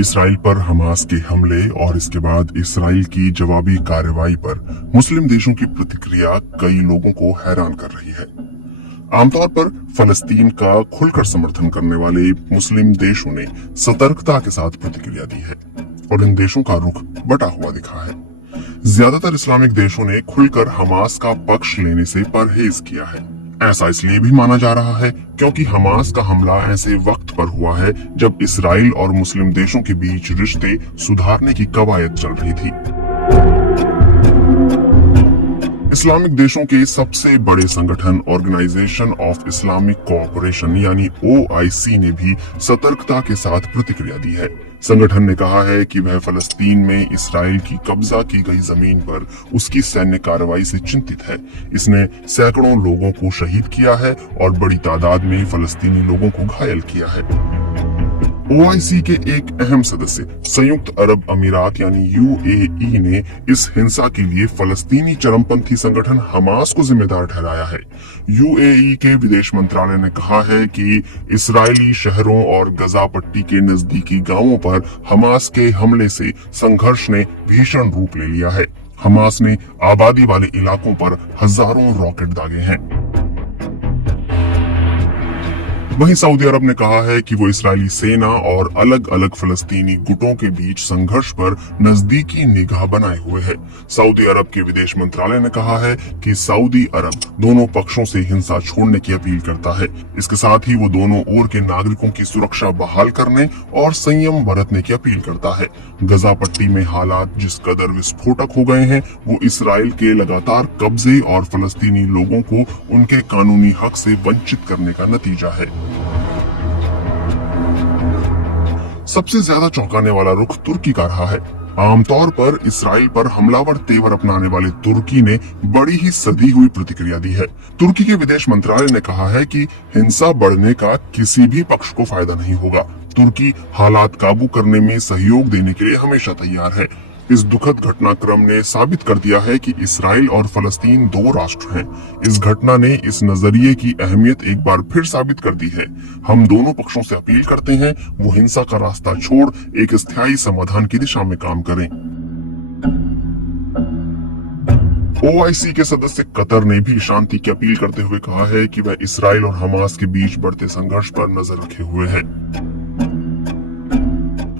Israel पर Hamas के हमले और इसके बाद इसराइल की जवाबी कार्रवाई पर मुस्लिम देशों की प्रतिक्रिया कई लोगों को हैरान कर रही है। आमतौर पर फलस्तीन का खुलकर समर्थन करने वाले मुस्लिम देशों ने सतर्कता के साथ प्रतिक्रिया दी है और इन देशों का रुख बटा हुआ दिखा है। ज्यादातर इस्लामिक देशों ने खुलकर हमास का पक्ष लेने से परहेज किया है। ऐसा इसलिए भी माना जा रहा है क्योंकि हमास का हमला ऐसे वक्त पर हुआ है जब इसराइल और मुस्लिम देशों के बीच रिश्ते सुधारने की कवायद चल रही थी। इस्लामिक देशों के सबसे बड़े संगठन ऑर्गेनाइजेशन ऑफ इस्लामिक कोऑपरेशन यानी OIC ने भी सतर्कता के साथ प्रतिक्रिया दी है। संगठन ने कहा है कि वह फलस्तीन में इसराइल की कब्जा की गई जमीन पर उसकी सैन्य कार्रवाई से चिंतित है। इसने सैकड़ों लोगों को शहीद किया है और बड़ी तादाद में फलस्तीनी लोगों को घायल किया है। OIC के एक अहम सदस्य संयुक्त अरब अमीरात यानी UAE ने इस हिंसा के लिए फलस्तीनी चरमपंथी संगठन हमास को जिम्मेदार ठहराया है। UAE के विदेश मंत्रालय ने कहा है कि इस्राएली शहरों और गजा पट्टी के नजदीकी गांवों पर हमास के हमले से संघर्ष ने भीषण रूप ले लिया है। हमास ने आबादी वाले इलाकों पर हजारों रॉकेट दागे हैं। वहीं सऊदी अरब ने कहा है कि वो इस्राएली सेना और अलग अलग फलस्तीनी गुटों के बीच संघर्ष पर नजदीकी निगाह बनाए हुए है। सऊदी अरब के विदेश मंत्रालय ने कहा है कि सऊदी अरब दोनों पक्षों से हिंसा छोड़ने की अपील करता है। इसके साथ ही वो दोनों ओर के नागरिकों की सुरक्षा बहाल करने और संयम बरतने की अपील करता है। गजा पट्टी में हालात जिस कदर विस्फोटक हो गए हैं वो इसराइल के लगातार कब्जे और फलस्तीनी लोगों को उनके कानूनी हक से वंचित करने का नतीजा है। सबसे ज्यादा चौंकाने वाला रुख तुर्की का रहा है। आमतौर पर इसराइल पर हमलावर तेवर अपनाने वाले तुर्की ने बड़ी ही सधी हुई प्रतिक्रिया दी है। तुर्की के विदेश मंत्रालय ने कहा है कि हिंसा बढ़ने का किसी भी पक्ष को फायदा नहीं होगा। तुर्की हालात काबू करने में सहयोग देने के लिए हमेशा तैयार है। इस दुखद घटनाक्रम ने साबित कर दिया है कि इसराइल और फलस्तीन दो राष्ट्र हैं। इस घटना ने इस नजरिए की अहमियत एक बार फिर साबित कर दी है। हम दोनों पक्षों से अपील करते हैं वो हिंसा का रास्ता छोड़ एक स्थायी समाधान की दिशा में काम करें। OIC के सदस्य कतर ने भी शांति की अपील करते हुए कहा है कि वह इसराइल और हमास के बीच बढ़ते संघर्ष पर नजर रखे हुए है।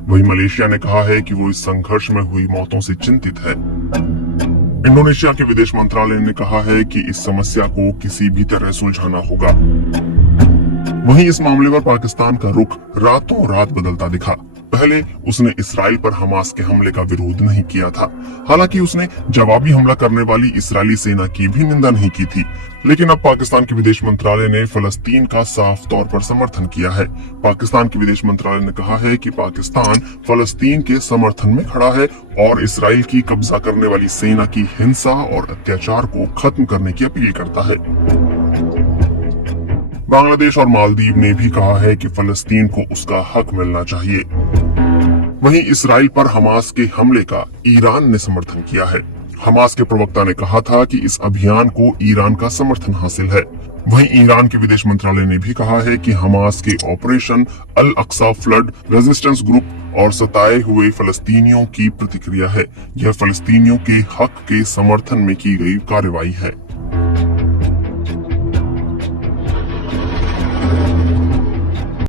वहीं मलेशिया ने कहा है कि वो इस संघर्ष में हुई मौतों से चिंतित है। इंडोनेशिया के विदेश मंत्रालय ने कहा है कि इस समस्या को किसी भी तरह सुलझाना होगा। वहीं इस मामले पर पाकिस्तान का रुख रातों रात बदलता दिखा। पहले उसने इसराइल पर हमास के हमले का विरोध नहीं किया था। हालांकि उसने जवाबी हमला करने वाली इस्राएली सेना की भी निंदा नहीं की थी। लेकिन अब पाकिस्तान के विदेश मंत्रालय ने फलस्तीन का साफ तौर पर समर्थन किया है। पाकिस्तान के विदेश मंत्रालय ने कहा है कि पाकिस्तान फलस्तीन के समर्थन में खड़ा है और इसराइल की कब्जा करने वाली सेना की हिंसा और अत्याचार को खत्म करने की अपील करता है। बांग्लादेश और मालदीव ने भी कहा है कि फलस्तीन को उसका हक मिलना चाहिए। वहीं इसराइल पर हमास के हमले का ईरान ने समर्थन किया है। हमास के प्रवक्ता ने कहा था कि इस अभियान को ईरान का समर्थन हासिल है। वहीं ईरान के विदेश मंत्रालय ने भी कहा है कि हमास के ऑपरेशन अल अक्सा फ्लड रेजिस्टेंस ग्रुप और सताए हुए फलस्तीनियों की प्रतिक्रिया है। यह फलस्तीनियों के हक के समर्थन में की गई कार्रवाई है।